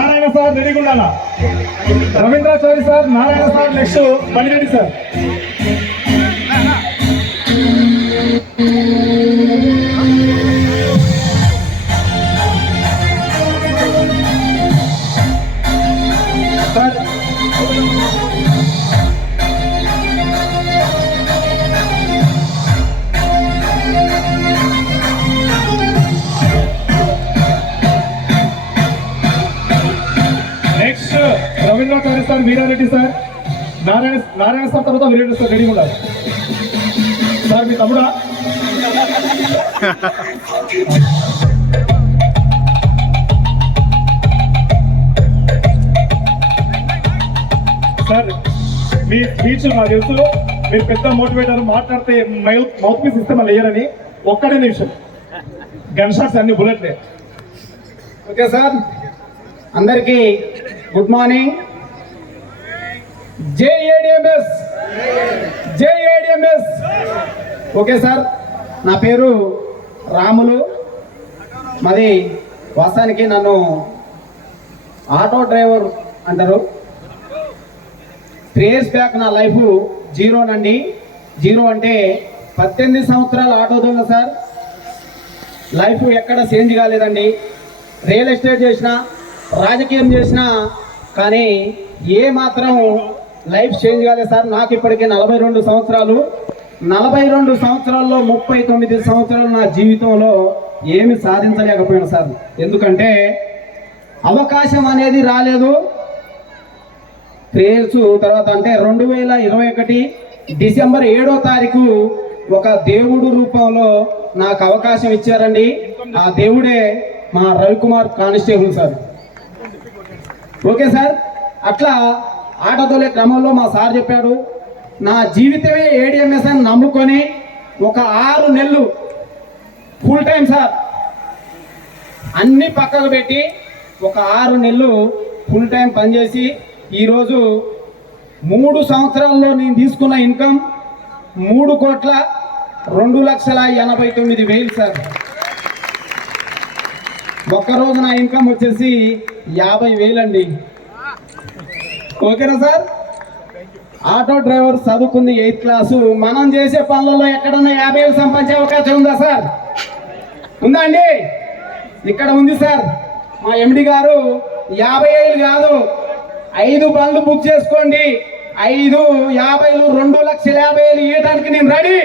Narayana sir రెడీగుండాల, Ravindrachari sir, Narayana sir, next Balireddy sir. Next Ravindrachari sir, Veerareddy sir, Narayana sir తర్వాత Veerareddy sir ready ఉండాలి. Sir మీ తమ్ముడా? సార్ మీ స్పీచ్ నాకు తెలుసు, మీరు పెద్ద మోటివేటర్, మాట్లాడితే మౌత్ పీస్ ఇస్తే మళ్ళీ వేయరని. ఒక్కడే నిమిషం, గన్ షాట్స్ అన్ని బుల్లెట్లే. ఓకే సార్, అందరికీ గుడ్ మార్నింగ్. జేఏడిఎంఎస్, జేఏడిఎంఎస్. ఓకే సార్, నా పేరు రాములు. మాది వాస్తవానికి నన్ను ఆటో డ్రైవర్ అంటారు. 3 years బ్యాక్ నా లైఫ్ జీరోనండి. జీరో అంటే 18 సంవత్సరాలు ఆటో దొంగ సార్. లైఫ్ ఎక్కడ చేంజ్ కాలేదండి. రియల్ ఎస్టేట్ చేసినా, రాజకీయం చేసినా, కానీ ఏ మాత్రం లైఫ్ చేంజ్ కాలేదు సార్. నాకు ఇప్పటికే 42 సంవత్సరాలు. 42 సంవత్సరాల్లో 39 సంవత్సరాలు నా జీవితంలో ఏమి సాధించలేకపోయాను సార్. ఎందుకంటే అవకాశం అనేది రాలేదు. క్రేజ్ తర్వాత అంటే 2021 డిసెంబర్ 7వ తారీఖు ఒక దేవుడు రూపంలో నాకు అవకాశం ఇచ్చారండి. ఆ దేవుడే మా Ravikumar constable sir. Okay sir, అట్లా ఆటోతోలే క్రమంలో మా సార్ చెప్పాడు, నా జీవితమే ఏడిఎంఎస్ అని నమ్ముకొని ఒక 6 నెలలు ఫుల్ టైం సార్ అన్ని పక్కకు పెట్టి ఒక 6 నెలలు ఫుల్ టైం పనిచేసి ఈరోజు 3 సంవత్సరాల్లో నేను తీసుకున్న ఇన్కమ్ 3,02,89,000 సార్. ఒక్కరోజు నా ఇన్కమ్ వచ్చేసి 50,000 అండి. ఓకేనా సార్? ఆటో డ్రైవర్ చదువుకుంది 8th క్లాసు. మనం చేసే పనులలో ఎక్కడన్నా 50,000 సంపాదించే అవకాశం ఉందా సార్? ఉందా అండి? ఇక్కడ ఉంది సార్. మా ఎండి గారు 50,000 కాదు, 5 బండ్లు బుక్ చేసుకోండి, 5, 50, 2,50,000 ఇవ్వడానికి నేను రెడీ,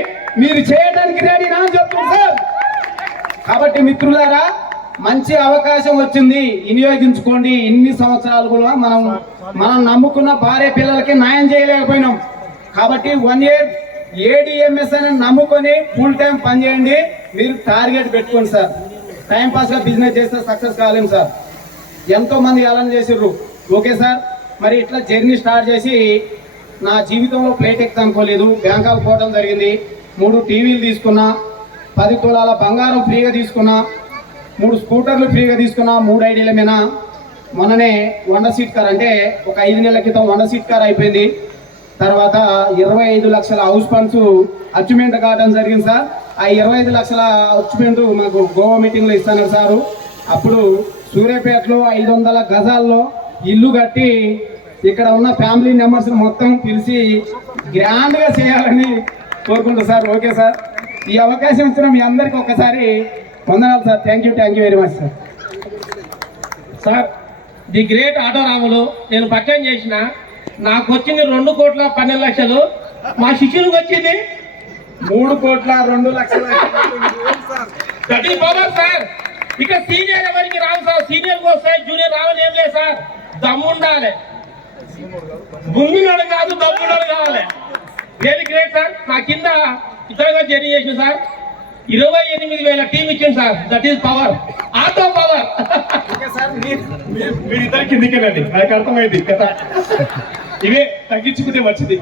మీరు చేయడానికి రెడీ నా చెప్తాను సార్. కాబట్టి మిత్రులారా, మంచి అవకాశం వచ్చింది, వినియోగించుకోండి. ఇన్ని సంవత్సరాలు కూడా మనం నమ్ముకున్న భార్య పిల్లలకి న్యాయం చేయలేకపోయినాం. కాబట్టి 1 year ఏడిఎంఎస్ అని నమ్ముకొని ఫుల్ టైం పనిచేయండి. మీరు టార్గెట్ పెట్టుకోండి సార్. టైంపాస్గా బిజినెస్ చేస్తే సక్సెస్ కాలేము సార్. ఎంతో మంది అలా చేసిర్రు. ఓకే సార్, మరి ఇట్లా జర్నీ స్టార్ట్ చేసి నా జీవితంలో ప్లేట్ ఎక్కనుకోలేదు. బ్యాంకాక్ పోవడం జరిగింది. 3 టీవీలు తీసుకున్నా, 10 తులాల బంగారం ఫ్రీగా తీసుకున్నా, 3 స్కూటర్లు ఫ్రీగా తీసుకున్నా, 3 ఐడీల మీద. మొన్ననే 100 సీట్ కార్, అంటే ఒక 5 నెలల క్రితం 100 సీట్ కార్ అయిపోయింది. తర్వాత 25 లక్షల హౌస్ ఫండ్స్ అచీవ్మెంట్ కావడం జరిగింది సార్. ఆ 25 లక్షల అచీవ్మెంట్ మాకు గోవా మీటింగ్లో ఇస్తాను సారు. అప్పుడు సూర్యాపేటలో 500 గజాల్లో ఇల్లు కట్టి ఇక్కడ ఉన్న ఫ్యామిలీ మెంబర్స్ మొత్తం పిలిచి గ్రాండ్గా చేయాలని కోరుకుంటా సార్. ఓకే సార్, ఈ అవకాశం ఇచ్చిన మీ అందరికీ ఒక్కసారి వందనాలు sir. Thank you very much sir. Sir, the great auto Ramulu. నేను పక్కన చేసిన, నాకు వచ్చింది 2,12,00,000. మా శిష్యులకు వచ్చింది 3,02,00,000. That is power sir. ఇక సీనియర్ ఎవరికి రావు సార్, సీనియర్కి వస్తాయి, జూనియర్ రావాలి. ఏం లేదు సార్, దమ్ము ఉండాలి. ముందున్నాడు కాదు, దమ్మున్నాడు కావాలి. Really great sir. నా కింద ఇతరుగా జర్నీ చేసిన సార్. 28,000 టీం ఇచ్చింది sir. That is power, auto power. మీరిద్దరు కిందికి వెళ్ళండి, నాకు అర్థమైంది కదా. ఇవే తగ్గించుకుంటే మంచిది.